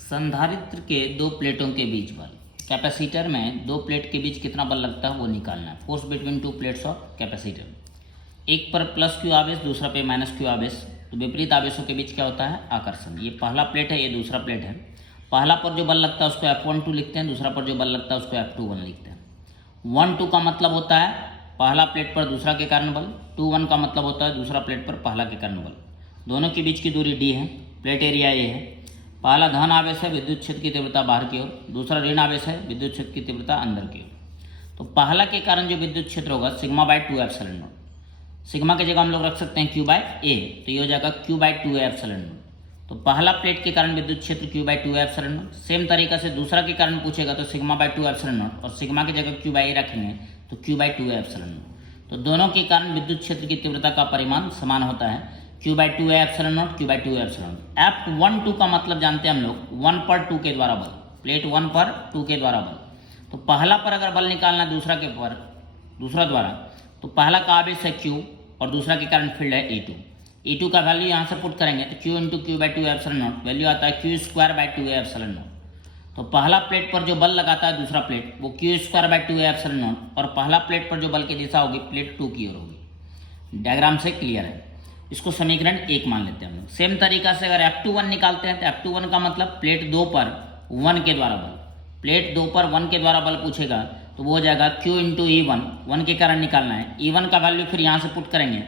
संधारित्र के दो प्लेटों के बीच बल। कैपेसिटर में दो प्लेट के बीच कितना बल लगता है वो निकालना है। Force between two plates of capacitor. एक पर प्लस क्यू आवेश, दूसरा पे माइनस क्यू आवेश। तो विपरीत आवेशों के बीच क्या होता है? आकर्षण। ये पहला प्लेट है, ये दूसरा प्लेट है। पहला पर जो बल लगता है उसको F12 लिखते हैं, दूसरा पर जो बल लगता है उसको F21 लिखते हैं। 1-2 का मतलब होता है पहला प्लेट पर दूसरा के कारण बल। 2-1 का मतलब होता है दूसरा प्लेट पर पहला के कारण बल। दोनों के बीच की दूरी d है, प्लेट एरिया ए है। पहला धन आवेश है, विद्युत क्षेत्र की तीव्रता बाहर की ओर। दूसरा ऋण आवेश है, विद्युत क्षेत्र की तीव्रता अंदर की ओर। तो पहला के कारण जो विद्युत क्षेत्र होगा σ/2ε0। सिग्मा की जगह हम लोग रख सकते हैं Q/A, तो ये हो जाएगा Q/2ε0। तो पहला प्लेट के कारण विद्युत क्षेत्र Q/2ε0। सेम तरीका से दूसरा के कारण पूछेगा तो σ/2ε0 और सिग्मा की जगह Q/A रखेंगे तो Q/2ε0। तो दोनों के कारण विद्युत क्षेत्र की तीव्रता का परिमाण समान होता है Q/2ε0, Q/2ε0। F12 का मतलब जानते हैं हम लोग 1 पर 2 के द्वारा बल, प्लेट 1 पर 2 के द्वारा बल। तो पहला पर अगर बल निकालना दूसरा द्वारा, तो पहला का आवेश है Q और दूसरा के कारण फील्ड है E2। E2 का वैल्यू यहाँ से पुट करेंगे तो Q इंटू Q/2ε0 वैल्यू आता है Q²/2ε0। तो पहला प्लेट पर जो बल लगाता है दूसरा प्लेट वो Q²/2ε0 और पहला प्लेट पर जो बल की दिशा होगी प्लेट 2 की ओर होगी। डायग्राम से क्लियर है। इसको समीकरण 1 मान लेते हैं हम लोग। सेम तरीका से अगर F21 निकालते हैं तो F21 का मतलब प्लेट 2 पर 1 के द्वारा बल। प्लेट 2 पर 1 के द्वारा बल पूछेगा तो वो हो जाएगा Q इंटू E1, 1 के कारण निकालना है। E1 का वैल्यू फिर यहाँ से पुट करेंगे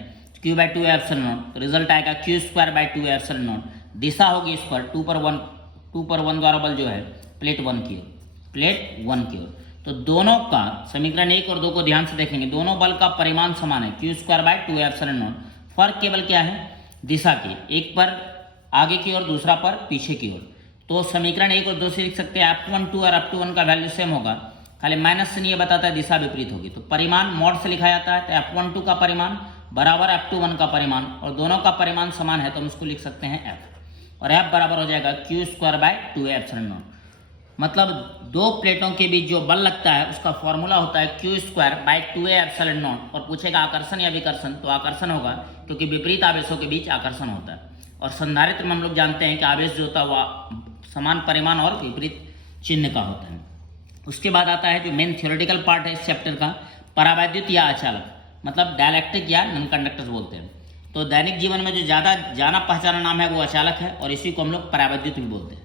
Q/2ε0, तो रिजल्ट आएगा Q²/2ε0। दिशा होगी इस पर 2 पर 1 द्वारा बल जो है प्लेट 1 की ओर। तो दोनों का समीकरण 1 और 2 को ध्यान से देखेंगे, दोनों बल का परिमाण समान है Q²/2ε0। फर्क केवल क्या है? दिशा की, एक पर आगे की ओर दूसरा पर पीछे की ओर। तो समीकरण 1 और 2 से लिख सकते हैं F12 और F21 का वैल्यू सेम होगा, खाली माइनस से नहीं बताता है दिशा विपरीत होगी। तो परिमाण मॉड से लिखा जाता है, तो F12 का परिमाण बराबर F21 का परिमाण, और दोनों का परिमाण समान है तो हम इसको लिख सकते हैं F, और F बराबर हो जाएगा Q²/2ε0। मतलब दो प्लेटों के बीच जो बल लगता है उसका फॉर्मूला होता है Q²/2ε0। और पूछेगा आकर्षण या विकर्षण, तो आकर्षण होगा क्योंकि विपरीत आवेशों के बीच आकर्षण होता है। और संधारित्र में हम लोग जानते हैं कि आवेश जो होता है वह समान परिमाण और विपरीत चिन्ह का होता है। उसके बाद आता है जो मेन थ्योरेटिकल पार्ट है इस चैप्टर का, परावैद्युत या अचालक, मतलब डायलैक्ट्रिक या नॉन कंडक्टर्स बोलते हैं। तो दैनिक जीवन में जो ज़्यादा जाना पहचाना नाम है वो अचालक है, और इसी को हम लोग परावैद्युत भी बोलते हैं।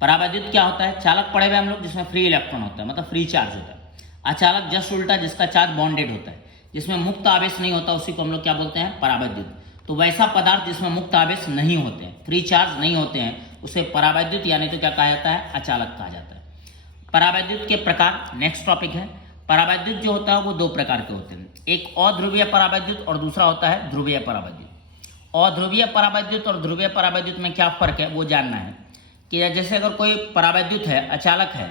परावैद्युत क्या होता है? चालक पढ़े हुए हम लोग जिसमें फ्री इलेक्ट्रॉन होता है, मतलब फ्री चार्ज होता है। अचालक जस्ट उल्टा, जिसका चार्ज बॉन्डेड होता है, जिसमें मुक्त आवेश नहीं होता, उसी को हम लोग क्या बोलते हैं? परावैद्युत। तो वैसा पदार्थ जिसमें मुक्त आवेश नहीं होते हैं, फ्री चार्ज नहीं होते हैं, उसे परावैद्युत यानी तो क्या कहा जाता है? अचालक कहा जाता है। परावैद्युत के प्रकार नेक्स्ट टॉपिक है। परावैद्युत जो होता है वो दो प्रकार के होते हैं, एक अध्रुवीय परावैद्युत और दूसरा होता है ध्रुवीय परावैद्युत। अध्रुवीय परावैद्युत और ध्रुवीय परावैद्युत में क्या फर्क है वो जानना है। कि जैसे अगर कोई परावैद्युत है, अचालक है,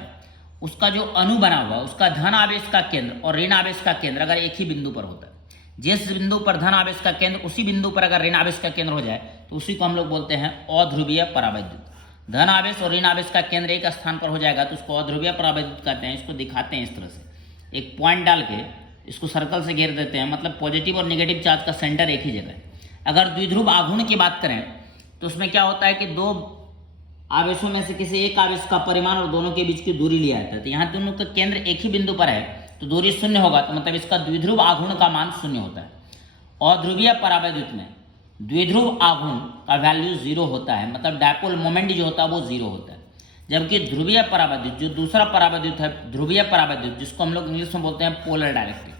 उसका जो अणु बना हुआ, उसका धन आवेश का केंद्र और ऋण आवेश का केंद्र अगर एक ही बिंदु पर होता है, जिस बिंदु पर धन आवेश का केंद्र उसी बिंदु पर अगर ऋण आवेश का केंद्र हो जाए तो उसी को हम लोग बोलते हैं अध्रुवीय परावैद्युत। धन आवेश और ऋण आवेश का केंद्र एक स्थान पर हो जाएगा तो उसको अध्रुवीय परावैद्युत कहते हैं। इसको दिखाते हैं इस तरह से, एक पॉइंट डाल के इसको सर्कल से घेर देते हैं, मतलब पॉजिटिव और नेगेटिव चार्ज का सेंटर एक ही जगह है। अगर द्विध्रुव आघूर्ण की बात करें तो उसमें क्या होता है कि दो आवेशों में से किसी एक आवेश का परिमाण और दोनों के बीच की दूरी लिया जाता है। तो यहाँ दोनों का केंद्र एक ही बिंदु पर है तो दूरी शून्य होगा, तो मतलब इसका द्विध्रुव आघूर्ण का मान शून्य होता है। अध्रुवीय परावैद्युत में द्विध्रुव आघूर्ण का वैल्यू 0 होता है, मतलब डायपोल मोमेंट जो होता है वो 0 होता है। जबकि ध्रुवीय परावैद्युत, जो दूसरा परावैद्युत है ध्रुवीय परावैद्युत, जिसको हम लोग इंग्लिश में बोलते हैं पोलर डायलेक्ट्रिक,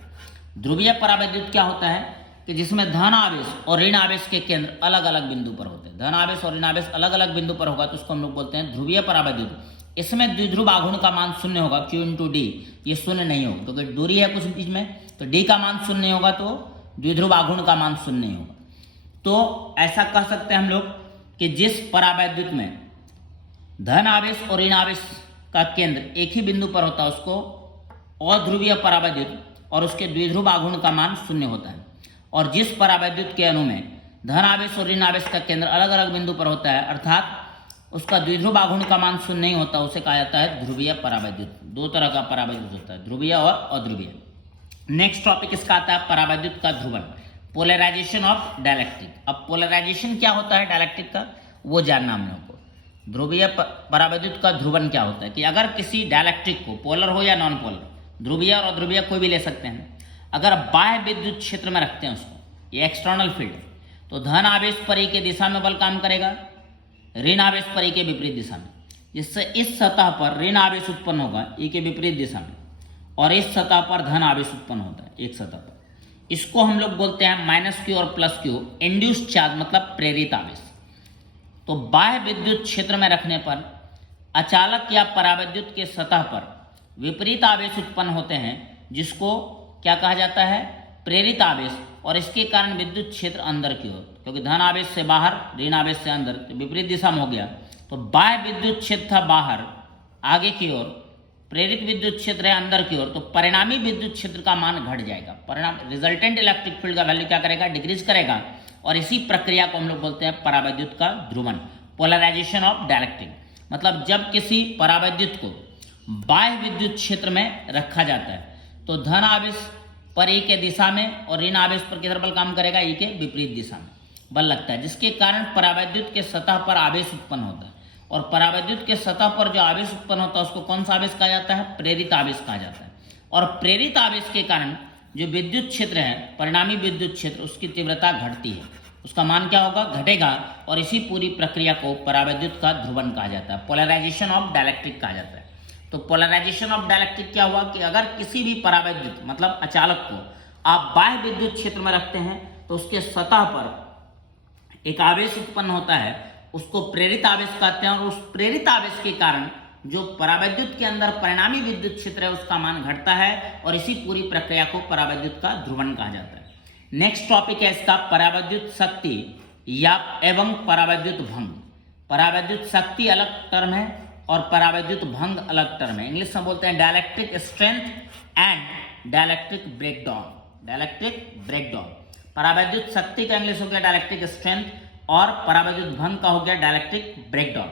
ध्रुवीय परावैद्युत क्या होता है कि जिसमें धन आवेश और ऋण आवेश के केंद्र अलग अलग बिंदु पर होते हैं। धन आवेश और ऋण आवेश अलग अलग बिंदु पर होगा तो उसको हम लोग बोलते हैं ध्रुवीय परावैद्युत। इसमें द्विध्रुव आघूर्ण का मान शून्य होगा, Q इंटू डी, ये शून्य नहीं होगा क्योंकि दूरी है कुछ बीच में, तो डी का मान शून्य होगा तो द्विध्रुव आघूर्ण का मान शून्य नहीं होगा। तो ऐसा कह सकते हैं हम लोग कि जिस परावैद्युत में धन आवेश और ऋण आवेश का केंद्र एक ही बिंदु पर होता है उसको अध्रुवीय परावैद्युत, और उसके द्विध्रुव आघूर्ण का मान शून्य होता है। और जिस परावैद्युत के अणु में धन आवेश और ऋण आवेश का केंद्र अलग अलग बिंदु पर होता है, अर्थात उसका द्विध्रुव आघूर्ण का मान शून्य नहीं होता, उसे कहा जाता है ध्रुवीय परावैद्युत। दो तरह का परावैद्युत होता है, ध्रुवीय और अध्रुवीय। नेक्स्ट टॉपिक इसका आता है परावैद्युत का ध्रुवण, पोलराइजेशन ऑफ डायलैक्ट्रिक। अब पोलराइजेशन क्या होता है डायलैक्ट्रिक का वो जानना हम लोग को। ध्रुवीय परावैद्युत का ध्रुवण क्या होता है कि अगर किसी डायलैक्ट्रिक को, पोलर हो या नॉन पोलर, ध्रुवीय और अध्रुवीय कोई भी ले सकते हैं, अगर बाह्य विद्युत क्षेत्र में रखते हैं उसको, ये एक्सटर्नल फील्ड, तो धन आवेश पर ई के दिशा में बल काम करेगा, ऋण आवेश पर ई के विपरीत दिशा में, जिससे इस सतह पर ऋण आवेश उत्पन्न होगा ई के विपरीत दिशा में, और इस सतह पर धन आवेश उत्पन्न होता है एक सतह पर। इसको हम लोग बोलते हैं माइनस क्यू और प्लस क्यू, इंड्यूस्ड चार्ज मतलब प्रेरित आवेश। तो बाह्य विद्युत क्षेत्र में रखने पर अचालक या परावैद्युत के सतह पर विपरीत आवेश उत्पन्न होते हैं, जिसको क्या कहा जाता है, प्रेरित आवेश, और इसके कारण विद्युत क्षेत्र अंदर की ओर, क्योंकि धन आवेश से बाहर, ऋण आवेश से अंदर, तो विपरीत दिशा में हो गया। तो बाह्य विद्युत क्षेत्र था बाहर आगे की ओर, प्रेरित विद्युत क्षेत्र है अंदर की ओर, तो परिणामी विद्युत क्षेत्र का मान घट जाएगा। परिणाम रिजल्टेंट इलेक्ट्रिक फील्ड का वैल्यू क्या करेगा, डिक्रीज करेगा, और इसी प्रक्रिया को हम लोग बोलते हैं परावैद्युत का ध्रुवण, पोलराइजेशन ऑफ डायलेक्ट्रिक। मतलब जब किसी परावैद्युत को बाह्य विद्युत क्षेत्र में रखा जाता है तो धन आवेश पर ई के दिशा में और ऋण आवेश पर किधर बल काम करेगा, ई के विपरीत दिशा में बल लगता है, जिसके कारण परावैद्युत के सतह पर आवेश उत्पन्न होता है। और परावैद्युत के सतह पर जो आवेश उत्पन्न होता है उसको कौन सा आवेश कहा जाता है, प्रेरित आवेश कहा जाता है। और प्रेरित आवेश के कारण जो विद्युत क्षेत्र है, परिणामी विद्युत क्षेत्र, उसकी तीव्रता घटती है, उसका मान क्या होगा, घटेगा, और इसी पूरी प्रक्रिया को परावैद्युत का ध्रुवण कहा जाता है, पोलराइजेशन ऑफ डायलेक्ट्रिक कहा जाता है। तो पोलराइजेशन ऑफ डायलेक्ट्रिक क्या हुआ कि अगर किसी भी परावैद्युत मतलब अचालक को आप बाह्य विद्युत क्षेत्र में रखते हैं तो उसके सतह पर एक आवेश उत्पन्न होता है, उसको प्रेरित आवेश कहते हैं, और उस प्रेरित आवेश के कारण जो परावैद्युत के अंदर परिणामी विद्युत क्षेत्र है उसका मान घटता है, और इसी पूरी प्रक्रिया को परावैद्युत का ध्रुवण कहा जाता है। नेक्स्ट टॉपिक है इसका परावैद्युत शक्ति या एवं परावैद्युत भंग। परावैद्युत शक्ति अलग टर्म है और परावैद्युत भंग अलग टर्म है। इंग्लिश में बोलते हैं dielectric strength and dielectric breakdown. Dielectric breakdown, परावैद्युत शक्ति का इंग्लिश हो गया डायलेक्ट्रिक स्ट्रेंथ, और परावैद्युत भंग का हो गया डायलेक्ट्रिक ब्रेकडाउन।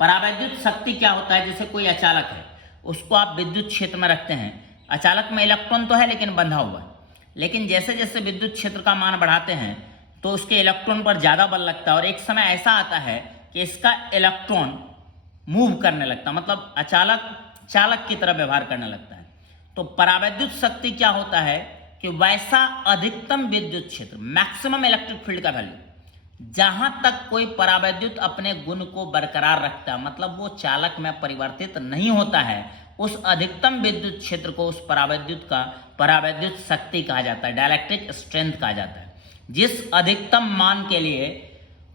परावैद्युत शक्ति क्या होता है, जैसे कोई अचालक है, उसको आप विद्युत क्षेत्र में रखते हैं, अचालक में इलेक्ट्रॉन तो है लेकिन बंधा हुआ है, लेकिन जैसे जैसे विद्युत क्षेत्र का मान बढ़ाते हैं तो उसके इलेक्ट्रॉन पर ज़्यादा बल लगता है, और एक समय ऐसा आता है कि इसका इलेक्ट्रॉन मूव करने लगता है, मतलब अचालक चालक की तरह व्यवहार करने लगता है। तो परावैद्युत शक्ति क्या होता है कि वैसा अधिकतम विद्युत क्षेत्र, मैक्सिमम इलेक्ट्रिक फील्ड का वैल्यू, जहां तक कोई परावैद्युत अपने गुण को बरकरार रखता है, मतलब वो चालक में परिवर्तित नहीं होता है, उस अधिकतम विद्युत क्षेत्र को उस परावैद्युत का परावैद्युत शक्ति कहा जाता है, डायलेक्ट्रिक स्ट्रेंथ कहा जाता है। जिस अधिकतम मान के लिए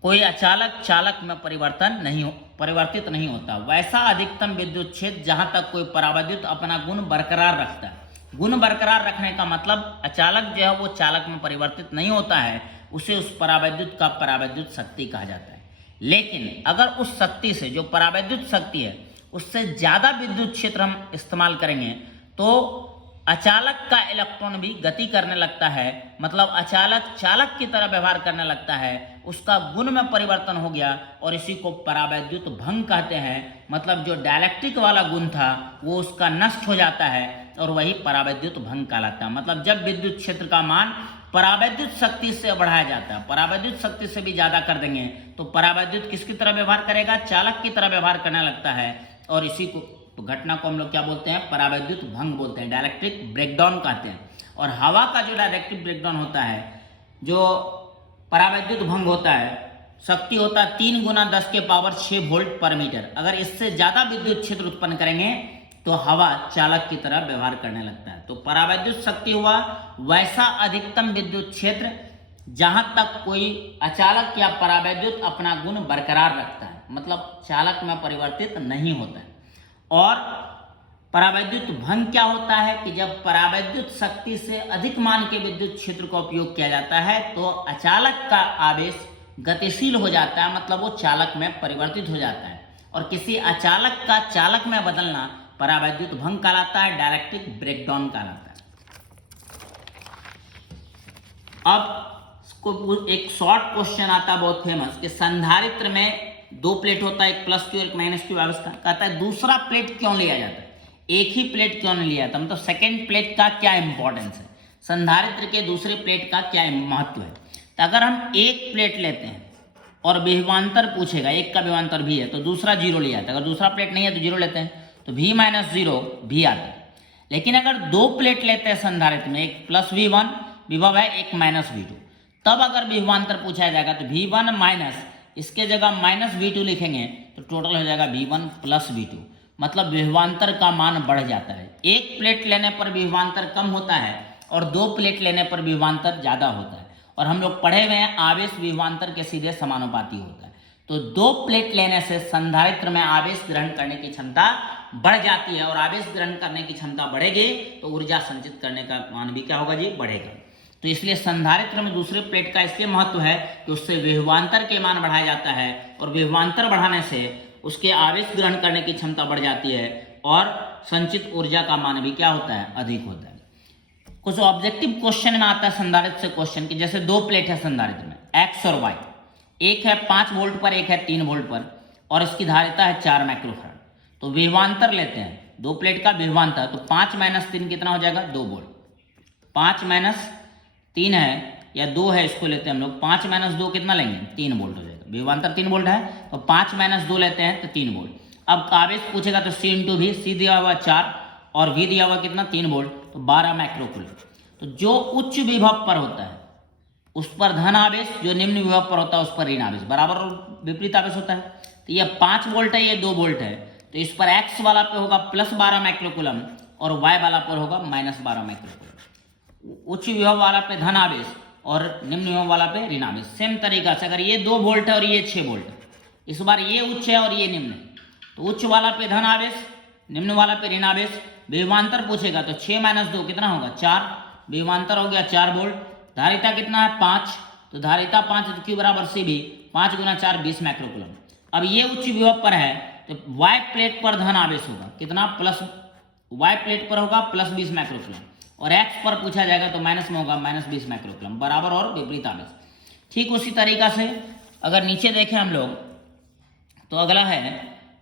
कोई अचालक चालक में परिवर्तित नहीं होता, वैसा अधिकतम विद्युत क्षेत्र जहां तक कोई परावैद्युत अपना गुण बरकरार रखता है। गुण बरकरार रखने का मतलब अचालक जो है वो चालक में परिवर्तित नहीं होता है, उसे उस परावैद्युत का परावैद्युत शक्ति कहा जाता है। लेकिन अगर उस शक्ति से, जो परावैद्युत शक्ति है, उससे ज़्यादा विद्युत क्षेत्र हम इस्तेमाल करेंगे तो अचालक का इलेक्ट्रॉन भी गति करने लगता है, मतलब अचालक चालक की तरह व्यवहार करने लगता है, उसका गुण में परिवर्तन हो गया, और इसी को परावैद्युत भंग कहते हैं। मतलब जो डायलेक्ट्रिक वाला गुण था वो उसका नष्ट हो जाता है, और वही परावैद्युत भंग कहलाता है। मतलब जब विद्युत क्षेत्र का मान परावैद्युत शक्ति से बढ़ाया जाता है, परावैद्युत शक्ति से भी ज्यादा कर देंगे तो परावैद्युत किसकी तरह व्यवहार करेगा, चालक की तरह व्यवहार करने लगता है, और इसी को घटना को हम लोग क्या बोलते हैं, परावैद्युत भंग बोलते हैं, डायलेक्ट्रिक ब्रेकडाउन कहते हैं। और हवा का जो डायलेक्ट्रिक ब्रेकडाउन होता है, जो परावैद्युत भंग होता है, शक्ति होता है 3 गुना 10 के पावर 6 वोल्ट पर मीटर। अगर इससे ज्यादा विद्युत क्षेत्र उत्पन्न करेंगे तो हवा चालक की तरह व्यवहार करने लगता है। तो परावैद्युत शक्ति हुआ वैसा अधिकतम विद्युत क्षेत्र जहां तक कोई अचालक या परावैद्युत अपना गुण बरकरार रखता है, मतलब चालक में परिवर्तित नहीं होता है। और परावैद्युत भंग क्या होता है कि जब परावैद्युत शक्ति से अधिक मान के विद्युत क्षेत्र का उपयोग किया जाता है तो अचालक का आवेश गतिशील हो जाता है, मतलब वो चालक में परिवर्तित हो जाता है, और किसी अचालक का चालक में बदलना परावैद्युत भंग कहलाता है, डायलेक्ट्रिक ब्रेकडाउन कहलाता है। अब एक शॉर्ट क्वेश्चन आता है बहुत फेमस कि संधारित्र में 2 प्लेट होता है, एक प्लस क्यू एक माइनस क्यू अवस्था, कहता है दूसरा प्लेट क्यों लिया जाता है, एक ही प्लेट क्यों नहीं लिया जाता, मतलब सेकेंड प्लेट का क्या इंपॉर्टेंस है, संधारित्र के दूसरे प्लेट का क्या महत्व है। तो अगर हम एक प्लेट लेते हैं और विभवांतर पूछेगा, एक का विभवांतर भी है तो दूसरा जीरो ले आता है, अगर दूसरा प्लेट नहीं है तो जीरो लेते हैं, तो V माइनस जीरो भी आता है। लेकिन अगर दो प्लेट लेते हैं संधारित्र में, एक प्लस V1 विभव है, एक माइनस V2, तब अगर विभवांतर पूछा जाएगा तो V1 माइनस, इसके जगह माइनस V2 लिखेंगे तो टोटल हो जाएगा V1 प्लस V2, मतलब विभवांतर का मान बढ़ जाता है। एक प्लेट लेने पर विभवांतर कम होता है और दो प्लेट लेने पर विभवांतर ज़्यादा होता है, और हम लोग पढ़े हुए हैं आवेश विभवांतर के सीधे समानुपाती होता है। तो दो प्लेट लेने से संधारित्र में आवेश ग्रहण करने की क्षमता बढ़ जाती है, और आवेश ग्रहण करने की क्षमता बढ़ेगी तो ऊर्जा संचित करने का मान भी क्या होगा जी, बढ़ेगा। तो इसलिए संधारित्र में दूसरे प्लेट का इसलिए महत्व है कि उससे विभवांतर के मान बढ़ाया जाता है, और विभवांतर बढ़ाने से उसके आवेश ग्रहण करने की क्षमता बढ़ जाती है, और संचित ऊर्जा का मान भी क्या होता है, अधिक होता है। कुछ ऑब्जेक्टिव क्वेश्चन में आता है संधारित्र से क्वेश्चन कि जैसे दो प्लेट है संधारित्र में, एक्स और वाई, एक है 5 वोल्ट पर, एक है 3 वोल्ट पर, और इसकी धारिता है 4 माइक्रोफैराड। तो विभवांतर लेते हैं, दो प्लेट का विभवांतर, तो 5 माइनस 3 कितना हो जाएगा, 2 वोल्ट। 5 माइनस 3 है या 2 है, इसको लेते हैं हम लोग, 5 माइनस 2 कितना लेंगे, 3 वोल्ट हो जाएगा। विभवांतर 3 वोल्ट है तो 5 माइनस 2 लेते हैं तो 3 वोल्ट। अब आवेश पूछेगा तो C इंटू V, C दिया हुआ 4 और V दिया हुआ कितना, 3 वोल्ट, तो 12 माइक्रोकूलम। तो जो उच्च विभव पर होता है उस पर धन आवेश, जो निम्न विभव पर होता है उस पर ऋण आवेश, बराबर और विपरीत आवेश होता है। तो ये 5 वोल्ट है, ये 2 वोल्ट है, तो इस पर एक्स वाला पे होगा प्लस 12 माइक्रोकूलम और वाई वाला पर होगा माइनस 12 माइक्रोकूलम। उच्च विभव वाला पे धन आवेश और निम्न विभव वाला पे ऋण आवेश। सेम तरीका से अगर ये 2 वोल्ट है और ये 6 वोल्ट है, इस बार ये उच्च है और ये निम्न है, तो उच्च वाला पे धन आवेश, निम्न वाला पे ऋण आवेश। विभवांतर पूछेगा तो 6 माइनस 2 कितना होगा, 4, विभवांतर हो गया 4 वोल्ट। धारिता कितना है, 5, तो धारिता 5 तो Q बराबर C भी, 5 गुना 4 20 माइक्रोकूलम। अब ये उच्च विभव पर है तो Y प्लेट पर धन आवेश होगा कितना, प्लस, Y प्लेट पर होगा प्लस 20 माइक्रोकूलम, और X पर पूछा जाएगा तो माइनस में होगा माइनस 20 माइक्रोकूलम, बराबर और विपरीत आवेश। ठीक उसी तरीका से अगर नीचे देखें हम लोग तो अगला है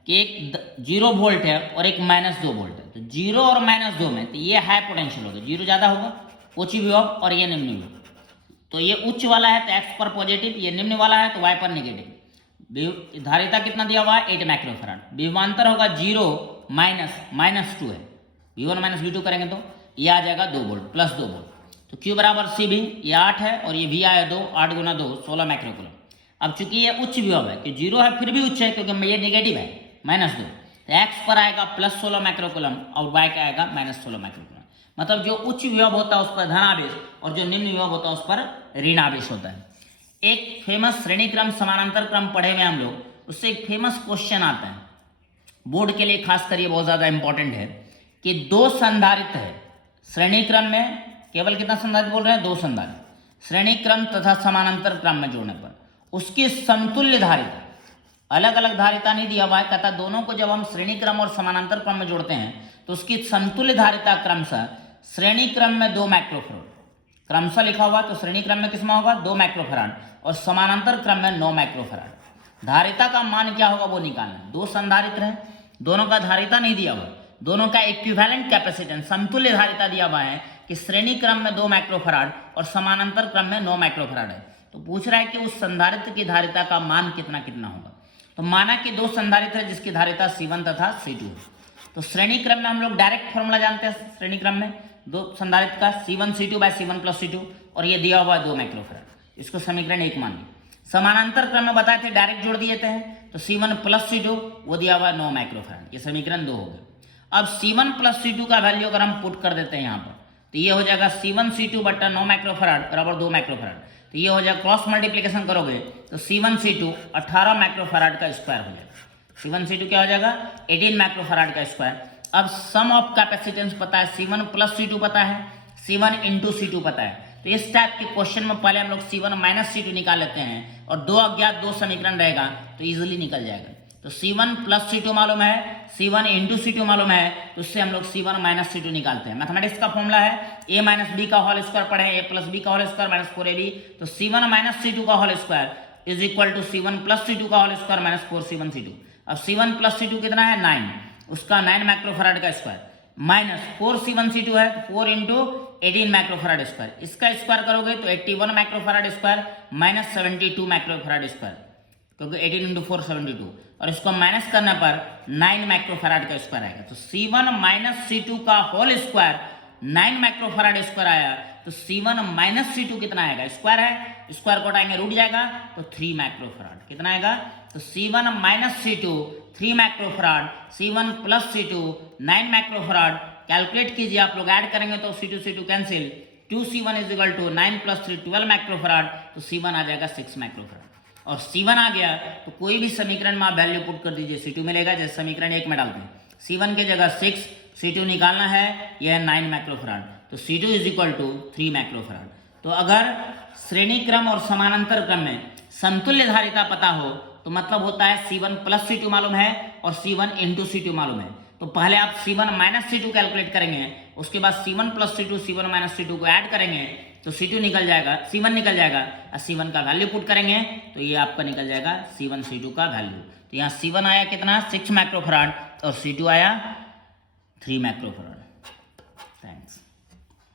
कि एक 0 वोल्ट है और एक माइनस 2 वोल्ट है, तो 0 और माइनस 2 में तो ये हाई पोटेंशियल होगा, 0 ज़्यादा होगा उच्च विभव और ये निम्न विभव। तो ये उच्च वाला है तो एक्स पर पॉजिटिव, ये निम्न वाला है तो वाई पर नेगेटिव। धारिता कितना दिया हुआ है, 8 माइक्रोफैराड। विभवांतर होगा 0 माइनस 2 है, V1 माइनस V2 करेंगे तो ये आ जाएगा 2 वोल्ट प्लस 2 वोल्ट। तो Q बराबर C भी, ये 8 है और ये V आया 2, 8 गुना 2 16 माइक्रोकूलम। अब चूंकि ये उच्च विभव है कि 0 है फिर भी उच्च है क्योंकि ये नेगेटिव है माइनस 2, तो एक्स पर आएगा प्लस 16 माइक्रोकूलम और वाई का आएगा माइनस 16 माइक्रोकूलम। मतलब जो उच्च विभव होता है उस पर धन आवेश और जो निम्न विभव होता है उस पर ऋण आवेश होता है। एक फेमस श्रेणी क्रम समानांतर क्रम पढ़े हुए हम लोग, उससे एक फेमस क्वेश्चन आता है बोर्ड के लिए, खासकर ये बहुत ज्यादा इंपॉर्टेंट है कि दो संधारित्र है श्रेणी क्रम में, केवल कितना संधारित्र बोल रहे हैं, 2 संधारित्र श्रेणी क्रम तथा समानांतर क्रम में जोड़ने पर उसकी समतुल्य धारिता, अलग अलग धारिता नहीं दिया हुआ है, कहता दोनों को जब हम श्रेणी क्रम और समानांतर क्रम में जोड़ते हैं तो उसकी समतुल्य धारिता क्रमशः श्रेणी क्रम में 2 माइक्रोफैराड, क्रमशः लिखा हुआ तो श्रेणी क्रम में किसमें होगा 2 माइक्रोफैराड और समानांतर क्रम में 9 माइक्रोफैराड। धारिता का मान क्या होगा वो निकालना। 2 संधारित्र है, दोनों का धारिता नहीं दिया हुआ, दोनों का इक्विवेलेंट कैपेसिटेंस समतुल्य धारिता दिया हुआ है कि श्रेणी क्रम में 2 माइक्रोफैराड और समानांतर क्रम में 9 माइक्रोफैराड है। तो पूछ रहा है कि उस संधारित्र की धारिता का मान कितना कितना होगा। तो माना कि 2 संधारित्र है जिसकी धारिता C1 तथा C2 है, तो श्रेणी क्रम में हम लोग डायरेक्ट फॉर्मूला जानते हैं, श्रेणी क्रम में 2 संधारित्र का C1 C2 bye C1 plus C2 और ये दिया हुआ 2 माइक्रोफैराड, इसको समीकरण 1 मान लिया। समानांतर क्रम में बताए थे डायरेक्ट जोड़ दिए थे, तो C1 प्लस C2 वो दिया हुआ 9 माइक्रोफैराड, ये समीकरण 2 हो गया। अब C1 प्लस C2 का वैल्यू अगर हम पुट कर देते हैं यहाँ पर तो ये हो जाएगा C1 C2 बट्टा 9 माइक्रोफैराड बराबर 2 माइक्रोफैराड, तो ये हो जाएगा क्रॉस मल्टीप्लिकेशन करोगे तो C1 C2 18 माइक्रोफैराड का स्क्वायर हो जाएगा। C1 C2 क्या हो जाएगा 18 माइक्रोफैराड का स्क्वायर। अब सम ऑफ कैपेसिटेंस पता है, C1 प्लस C2 पता है, C1 इंटू C2 पता है, तो इस टाइप के क्वेश्चन में पहले हम लोग C1 माइनस C2 निकाल लेते हैं और 2 अज्ञात 2 समीकरण रहेगा तो इजीली निकल जाएगा। तो C1 प्लस C2 मालूम है, C1 इंटू C2 मालूम है, तो उससे हम लोग C1 माइनस C2 निकालते हैं। मैथमेटिक्स का फॉर्मूला है a माइनस बी का होल स्क्वायर पढ़े, a प्लस बी का होल स्क्वायर माइनस 4ab, तो C1 माइनस C2 का whole square is equal to C1 plus C2 का whole square minus 4C1 C2। अब C1 प्लस C2 कितना है 9, उसका 9 माइक्रोफैराड का स्क्वायर माइनस 4C1 C2 है 4 इंटू 18 माइक्रोफैराड स्क्वायर, इसका स्क्वायर करोगे तो 81 microfarad square minus 72 microfarad square, क्योंकि 18 इंटू 4 72, और इसको माइनस करने पर 9 माइक्रोफैराड का स्क्वायर आएगा। तो C1 माइनस C2 का होल स्क्वायर 9 माइक्रोफैराड स्क्वायर आया। तो C1 माइनस C2 कितना आएगा, स्क्वायर है, स्क्वायर को हटाएंगे रूट जाएगा, तो 3 माइक्रोफैराड कितना आएगा। तो C1 minus C2 3 microfarad, C1 plus C2 9 microfarad. Calculate कीजिए, आप लोग ऐड करेंगे तो C2 cancel, 2C1 is equal to 9 plus 3 12 microfarad. तो C1 आ जाएगा 6 माइक्रोफैराड। और C1 आ गया तो कोई भी समीकरण में आप वैल्यू पुट कर दीजिए, C2 मिलेगा। जैसे समीकरण 1 में डालते हैं, C1 की जगह 6, C2 निकालना है, यह है 9 माइक्रोफैराड। तो C2 is equal to 3 microfarad. तो अगर श्रेणी क्रम और समानांतर क्रम में समतुल्य धारिता पता हो तो मतलब होता है C1 प्लस C2 मालूम है और C1 इंटू C2 मालूम है। तो पहले आप C1 माइनस C2 कैलकुलेट करेंगे, उसके बाद C1 plus C2 C1 minus C2 को ऐड करेंगे तो C2 निकल जाएगा, C1 निकल जाएगा, और C1 का वैल्यू पुट करेंगे तो ये आपका निकल जाएगा C1 C2 का वैल्यू। तो यहाँ C1 आया कितना, 6 माइक्रोफैराड, और C2 आया 3 माइक्रोफैराड। थैंक्स।